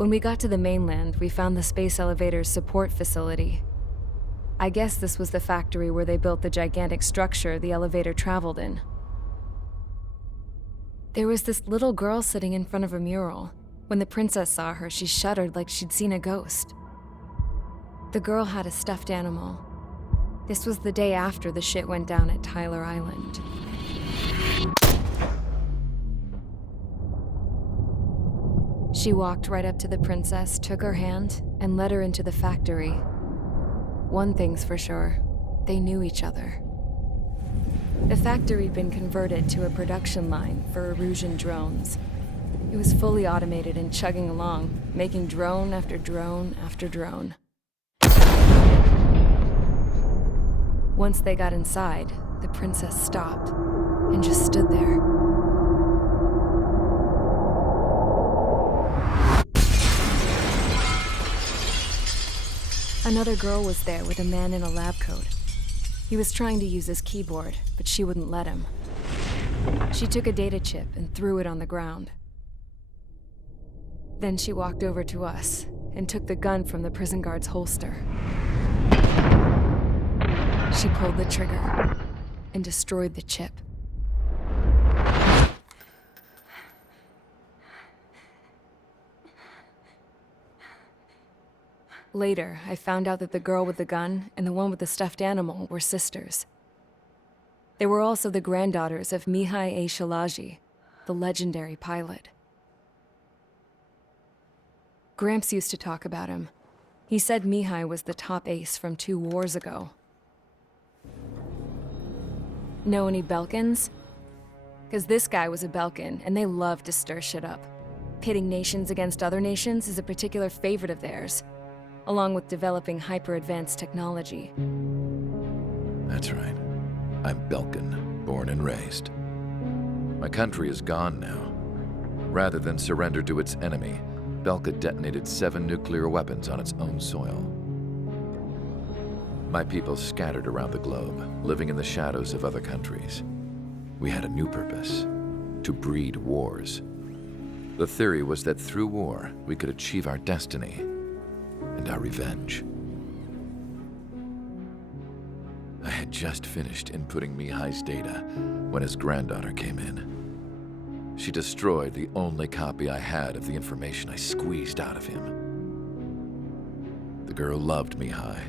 When we got to the mainland, we found the space elevator's support facility. I guess this was the factory where they built the gigantic structure the elevator traveled in. There was this little girl sitting in front of a mural. When the princess saw her, she shuddered like she'd seen a ghost. The girl had a stuffed animal. This was the day after the shit went down at Tyler Island. She walked right up to the princess, took her hand, and led her into the factory. One thing's for sure, they knew each other. The factory'd been converted to a production line for Erusean drones. It was fully automated and chugging along, making drone after drone after drone. Once they got inside, the princess stopped and just stood there. Another girl was there with a man in a lab coat. He was trying to use his keyboard, but she wouldn't let him. She took a data chip and threw it on the ground. Then she walked over to us and took the gun from the prison guard's holster. She pulled the trigger and destroyed the chip. Later, I found out that the girl with the gun and the one with the stuffed animal were sisters. They were also the granddaughters of Mihai A. Shalaji, the legendary pilot. Gramps used to talk about him. He said Mihai was the top ace from 2 wars ago. Know any Belkans? 'Cause this guy was a Belkan, and they love to stir shit up. Pitting nations against other nations is a particular favorite of theirs, along with developing hyper-advanced technology. That's right. I'm Belkan, born and raised. My country is gone now. Rather than surrender to its enemy, Belka detonated 7 nuclear weapons on its own soil. My people scattered around the globe, living in the shadows of other countries. We had a new purpose: to breed wars. The theory was that through war, we could achieve our destiny and our revenge. I had just finished inputting Mihai's data when his granddaughter came in. She destroyed the only copy I had of the information I squeezed out of him. The girl loved Mihai.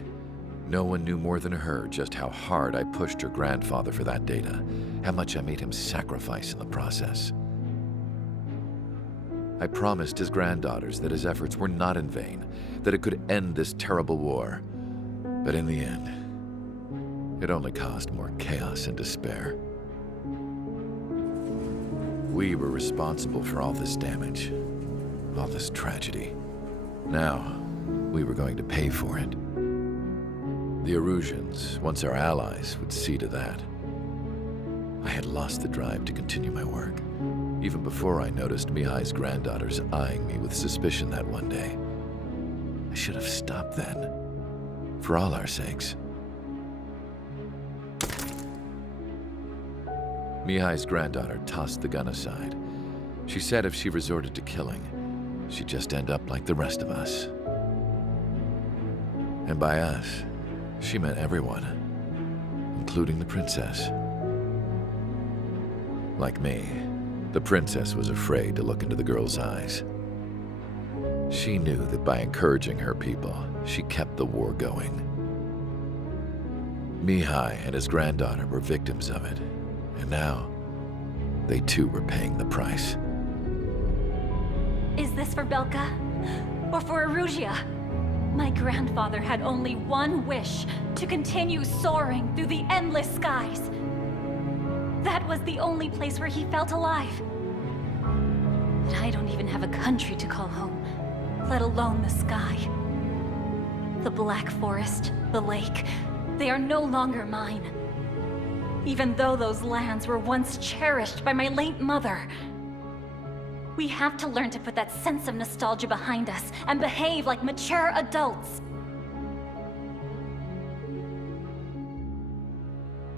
No one knew more than her just how hard I pushed her grandfather for that data, how much I made him sacrifice in the process. I promised his granddaughters that his efforts were not in vain, that it could end this terrible war. But in the end, it only caused more chaos and despair. We were responsible for all this damage, all this tragedy. Now, we were going to pay for it. The Erusians, once our allies, would see to that. I had lost the drive to continue my work, even before I noticed Mihai's granddaughters eyeing me with suspicion that one day. I should have stopped then, for all our sakes. Mihai's granddaughter tossed the gun aside. She said if she resorted to killing, she'd just end up like the rest of us. And by us, she meant everyone, including the princess. Like me, the princess was afraid to look into the girl's eyes. She knew that by encouraging her people, she kept the war going. Mihai and his granddaughter were victims of it, and now, they too were paying the price. Is this for Belka? Or for Erusia? My grandfather had only one wish: to continue soaring through the endless skies. That was the only place where he felt alive. But I don't even have a country to call home, let alone the sky. The Black Forest, the lake, they are no longer mine. Even though those lands were once cherished by my late mother. We have to learn to put that sense of nostalgia behind us and behave like mature adults.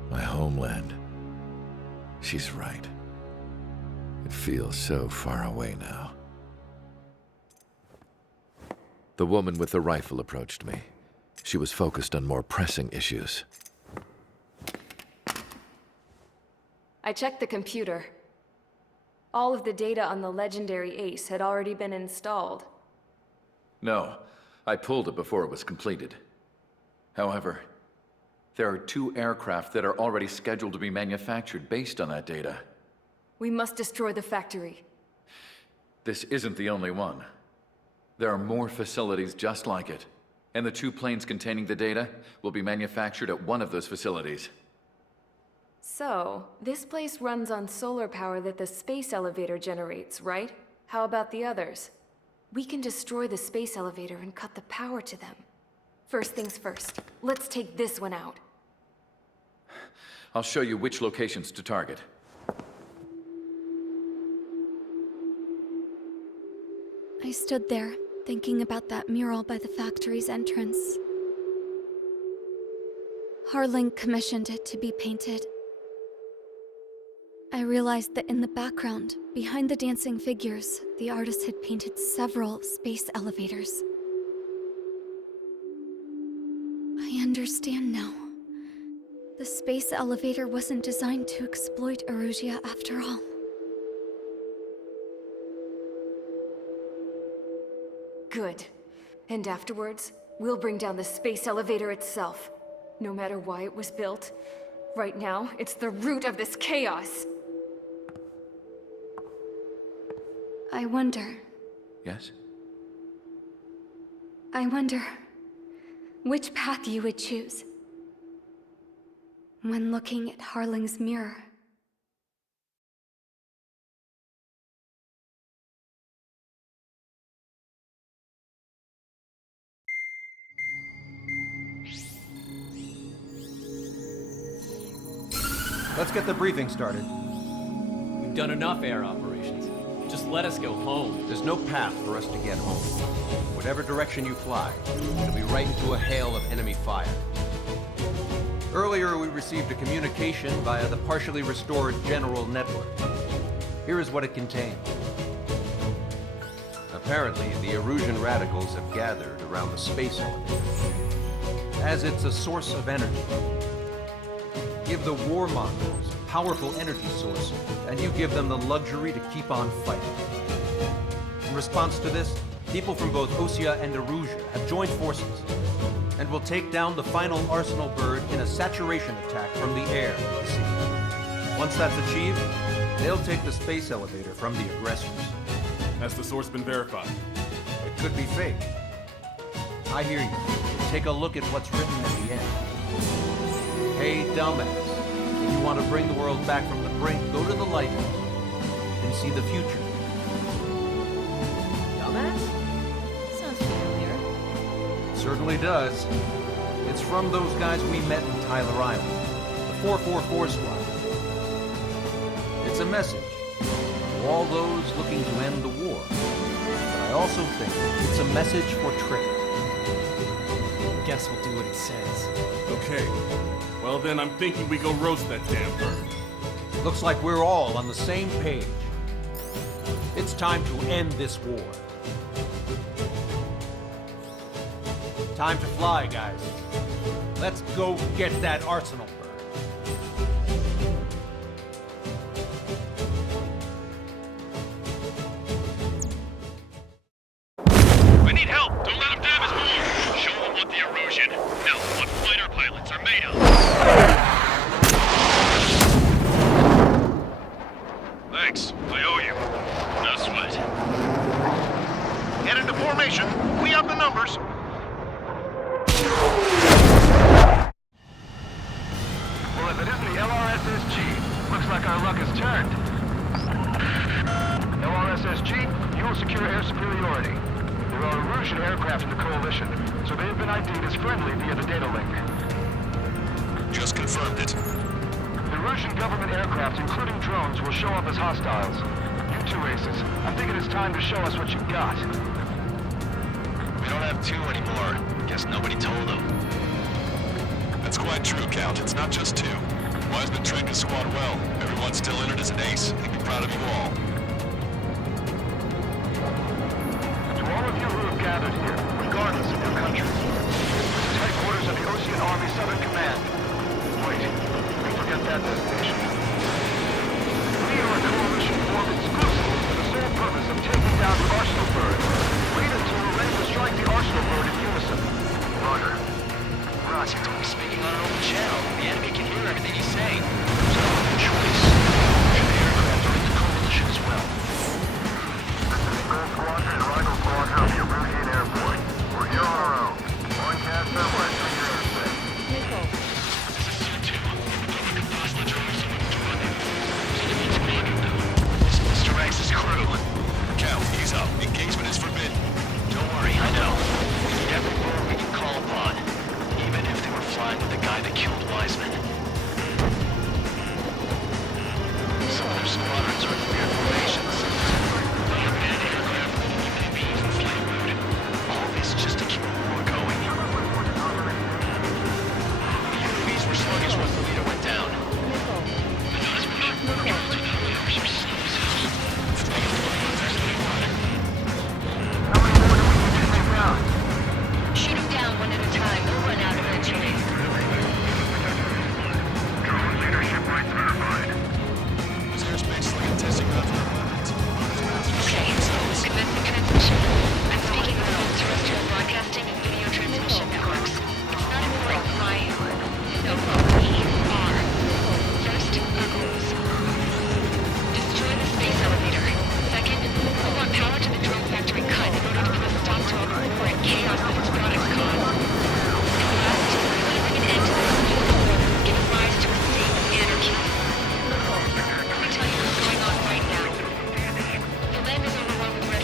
My homeland. She's right. It feels so far away now. The woman with the rifle approached me. She was focused on more pressing issues. I checked the computer. All of the data on the legendary Ace had already been installed. No, I pulled it before it was completed. However, there are 2 aircraft that are already scheduled to be manufactured based on that data. We must destroy the factory. This isn't the only one. There are more facilities just like it, and the 2 planes containing the data will be manufactured at one of those facilities. So, this place runs on solar power that the space elevator generates, right? How about the others? We can destroy the space elevator and cut the power to them. First things first, let's take this one out. I'll show you which locations to target. I stood there, thinking about that mural by the factory's entrance. Harling commissioned it to be painted. I realized that in the background, behind the dancing figures, the artist had painted several space elevators. I understand now. The space elevator wasn't designed to exploit Erusia after all. Good. And afterwards, we'll bring down the space elevator itself. No matter why it was built, right now, it's the root of this chaos. I wonder Yes? which path you would choose when looking at Harling's mirror. Let's get the briefing started. We've done enough air operations. Just let us go home. There's no path for us to get home. Whatever direction you fly, it'll be right into a hail of enemy fire. Earlier, we received a communication via the partially restored general network. Here is what it contained. Apparently, the Erusean Radicals have gathered around the space elevator, as it's a source of energy. Give the warmongers a powerful energy source, and you give them the luxury to keep on fighting. In response to this, people from both Osean and Erusia have joined forces, and will take down the final Arsenal bird in a saturation attack from the air, you see. Once that's achieved, they'll take the space elevator from the aggressors. Has the source been verified? It could be fake. I hear you. Take a look at what's written at the end. Hey, dumbass. If you want to bring the world back from the brink, go to the lighthouse and see the future. Dumbass? Sounds familiar. Certainly does. It's from those guys we met in Tyler Island, the 444 squad. It's a message to all those looking to end the war. But I also think it's a message for Trickett. Guess we'll do what it says. Okay. Well then, I'm thinking we go roast that damn bird. Looks like we're all on the same page. It's time to end this war. Time to fly, guys. Let's go get that Arsenal bird. We need help! Don't let them damage more! Show them what the Erusean, no, what fighter pilots are made of! Thanks, I owe you. No sweat. Get into formation, we have the numbers! Well, if it isn't the LRSSG, looks like our luck has turned. LRSSG, you will secure air superiority. There are Erusean aircraft in the coalition, so they have been ID'd as friendly via the data link. Just confirmed it. The Erusean government aircraft, including drones, will show up as hostiles. You two aces, I'm thinking it's time to show us what you've got. We don't have two anymore. Guess nobody told them. That's quite true, Count. It's not just two. Wiseman trained his squad well. Everyone's still in it as an ace. He'd be proud of you all. To all of you who have gathered here,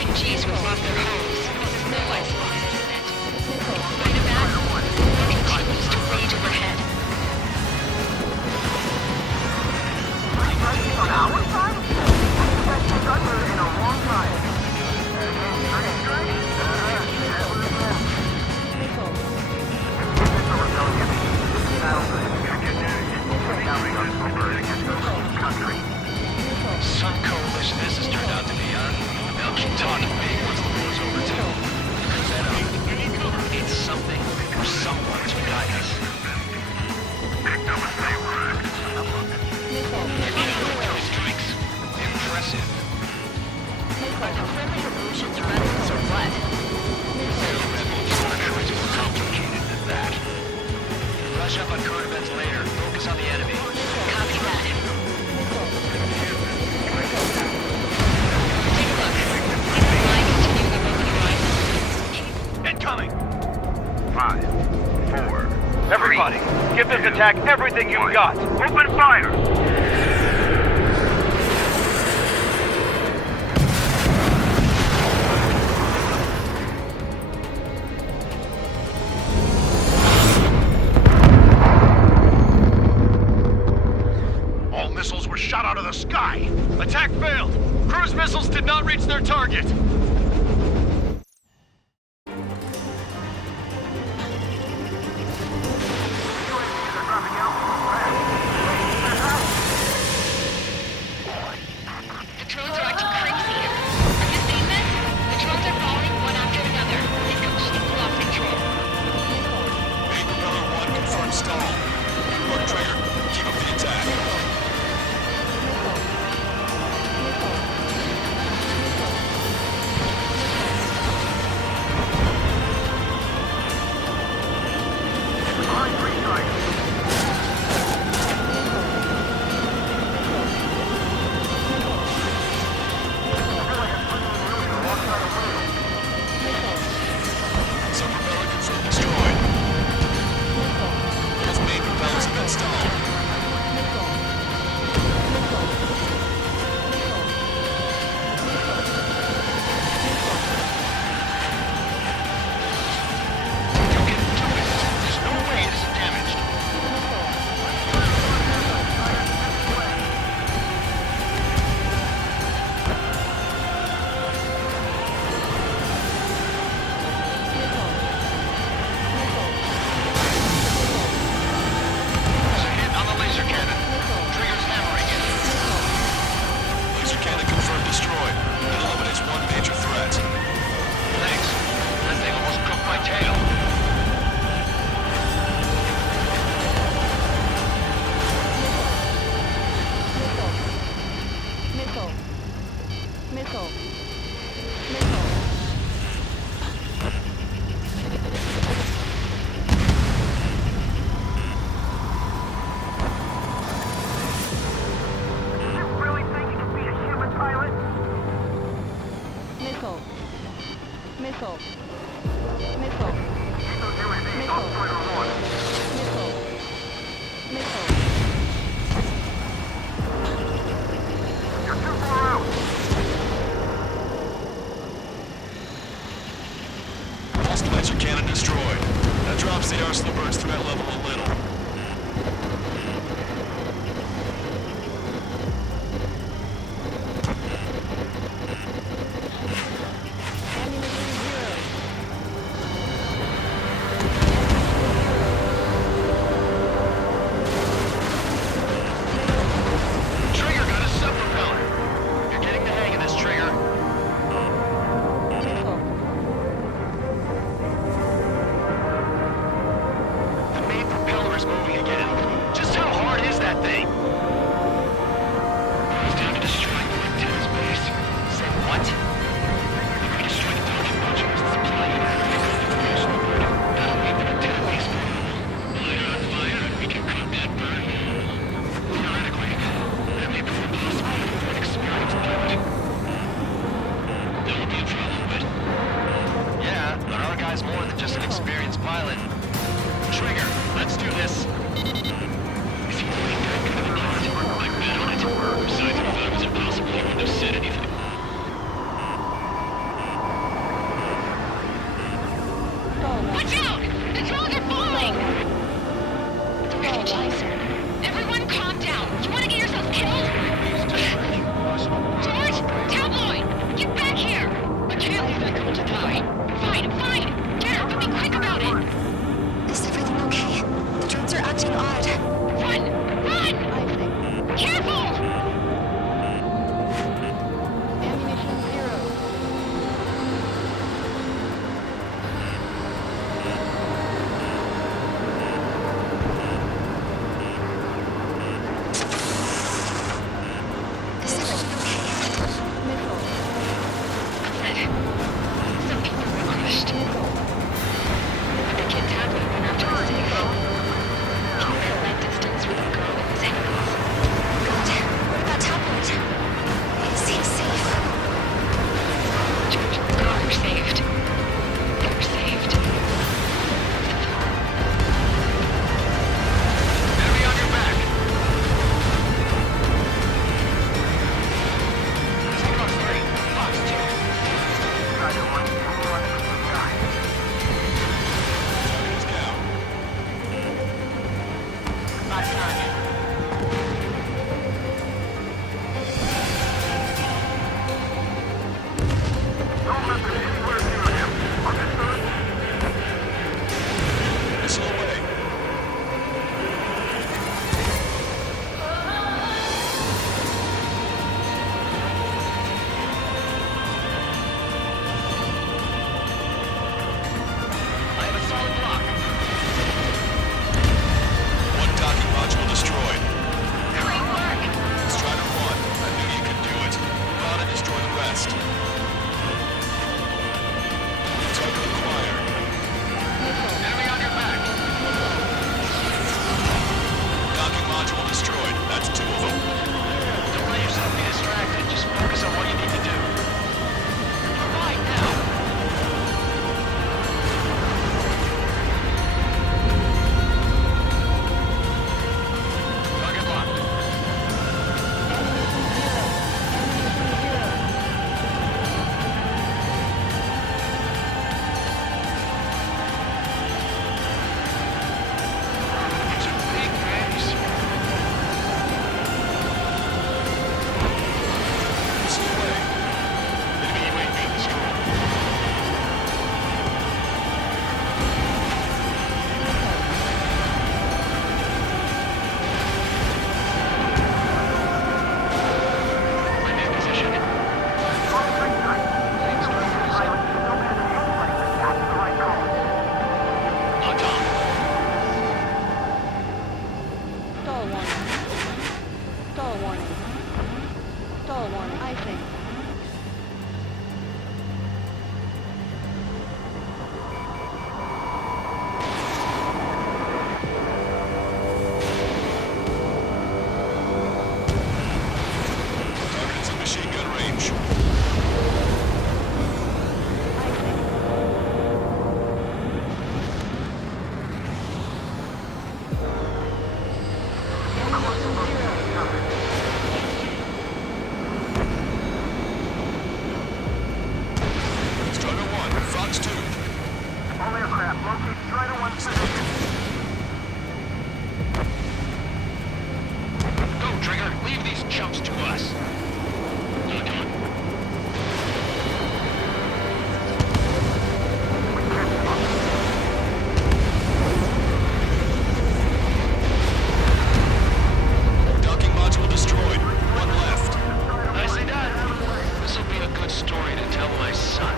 refugees who have lost their homes. No one's lost internet. Despite a battle, war continues to rage overhead. On our side? That's Gunther in a long time. Some coalition this has turned out to be, huh? They'll keep talking big once the war's over, too. Because that it's something or someone to guide us. Strikes. Impressive. Are the friendly Eruseans radicals or what? It's more complicated than that. Rush up on current events later. Focus on the enemy. Copy that. Take a look. See the flying continuing above the horizon? Incoming! 5, 4. Everybody, give this attack everything you've got. Open fire! All missiles were shot out of the sky. Attack failed. Cruise missiles did not reach their target. The drones are acting crazy. Are you seeing this? The drones are falling one after another. They've completely lost control. Main propeller 1 confirmed stall. Good work, Trigger. Keep up the attack. Some propeller confirmed destroyed. Those main propellers have been stalled. You can do it. There's no way it isn't damaged. There's a hit on the laser cannon. Trigger's hammering it. Laser cannon confirmed destroyed. It eliminates one major threat. Thanks. That thing almost cooked my tail. You really think you can be a human pilot? You're too far out. Lost laser cannon destroyed. That drops the Arsenal Bird's threat level a little. Trigger got a sub-propeller. You're getting the hang of this, Trigger. The main propeller is moving again. Just how hard is that thing? It's time to destroy the antenna's base. Say what? If we destroy the target module, it's supplying Arsenal Bird. That'll make the antenna base vulnerable. Light it on fire and we can cut that bird. Theoretically, that may prove impossible for an experienced pilot. That would be a problem, but... Yeah, but our guy's more than just an experienced pilot. Trigger, let's do this. Is he really that good of a pilot? I bet on it. Besides, if I thought it was impossible, he wouldn't have said anything. son.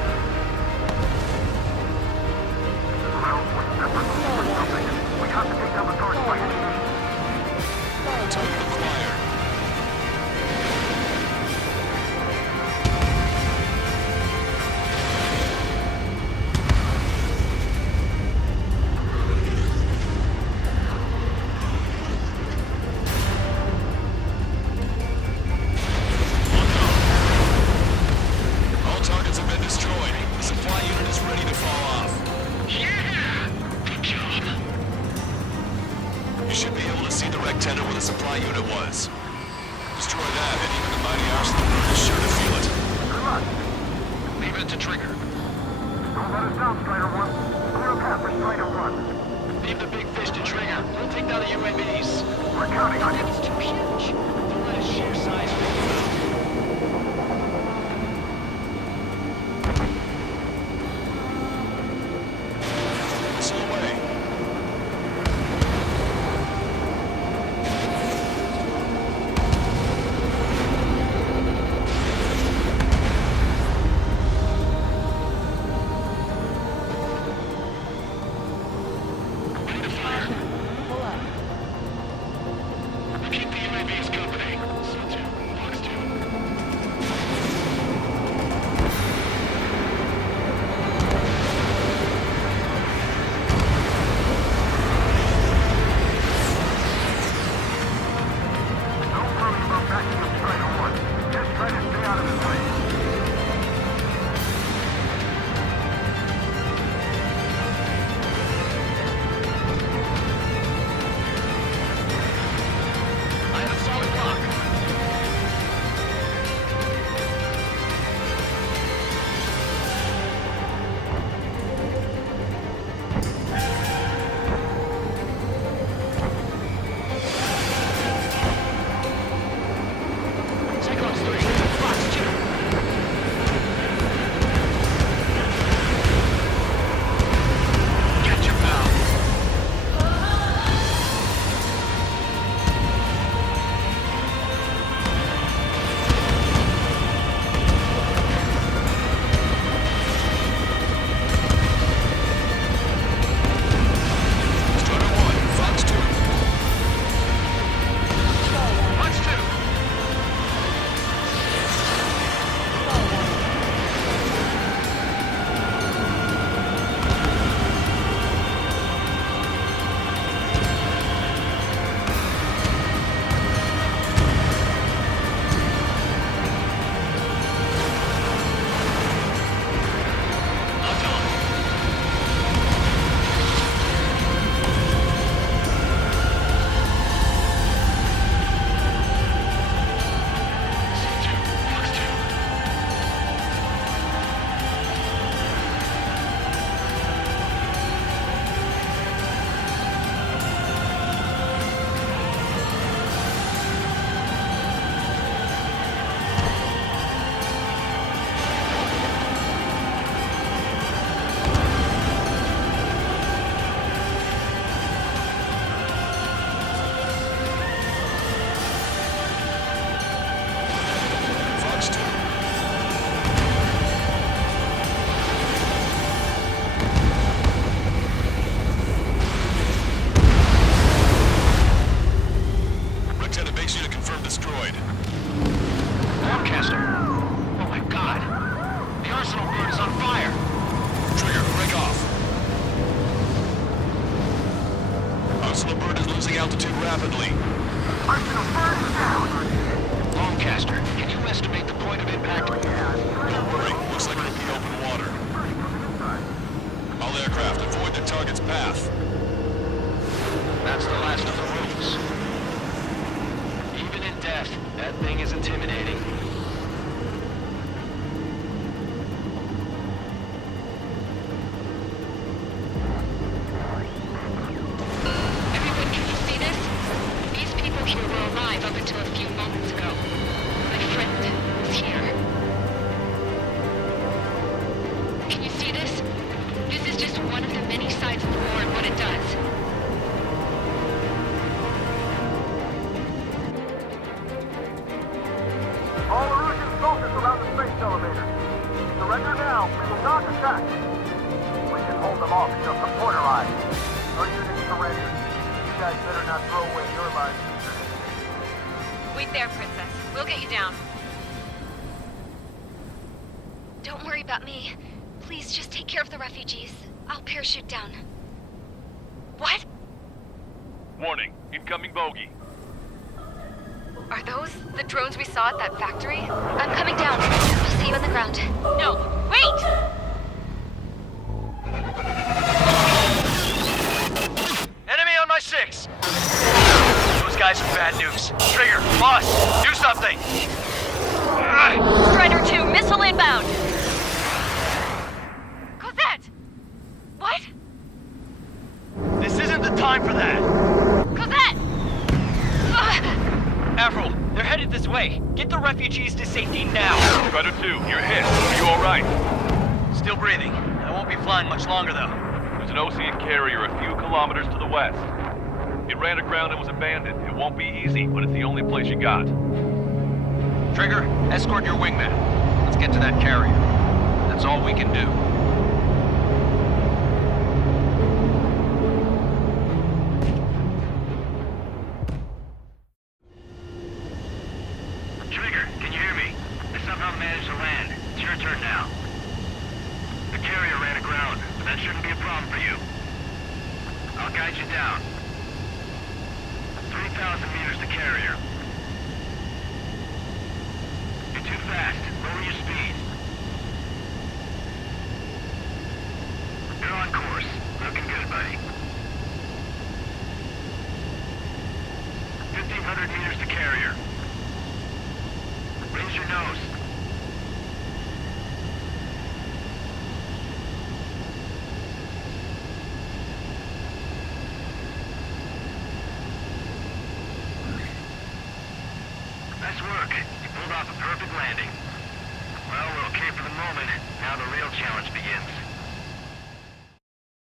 We have to take down the guards by any means. Target acquired. altitude rapidly. Lancaster, can you estimate the point of impact? Don't worry, looks like it'll be open water. All aircraft, avoid the target's path. That's the last of the rooms. Even in death, that thing is intimidating. Everyone, can you see this? These people here were alive up until a few moments ago. My friend is here. Can you see this? This is just one of the many sides of the war and what it does. All Erusean soldiers around the space elevator. Surrender now. now, we will not attack. We can hold them off until support arrives. Our units surrender. You guys better not throw away your lives either. Wait there, Princess. We'll get you down. Don't worry about me. Please just take care of the refugees. I'll parachute down. What? Warning, incoming bogey. Are those the drones we saw at that factory? I'm coming down. I'll see you on the ground. No, wait! Enemy on my 6! Those guys are bad news. Trigger, boss, do something! Strider 2, missile inbound! Cosette! What? This isn't the time for that! Cosette! Avril, they're headed this way. Get the refugees to safety now. Strider 2, you're hit. Are you alright? Still breathing. I won't be flying much longer, though. There's an Osean carrier a few kilometers to the west. It ran aground and was abandoned. It won't be easy, but it's the only place you got. Trigger, escort your wingman. Let's get to that carrier. That's all we can do. Trigger, can you hear me? I somehow managed to land. It's your turn now. The carrier ran aground, but that shouldn't be a problem for you. I'll guide you down. 3,000 meters to carrier. You're too fast. Lower your speed. You're on course. Looking good, buddy. 1,500 meters to carrier. Raise your nose. Nice work. You pulled off a perfect landing. Well, we're okay for the moment. Now the real challenge begins.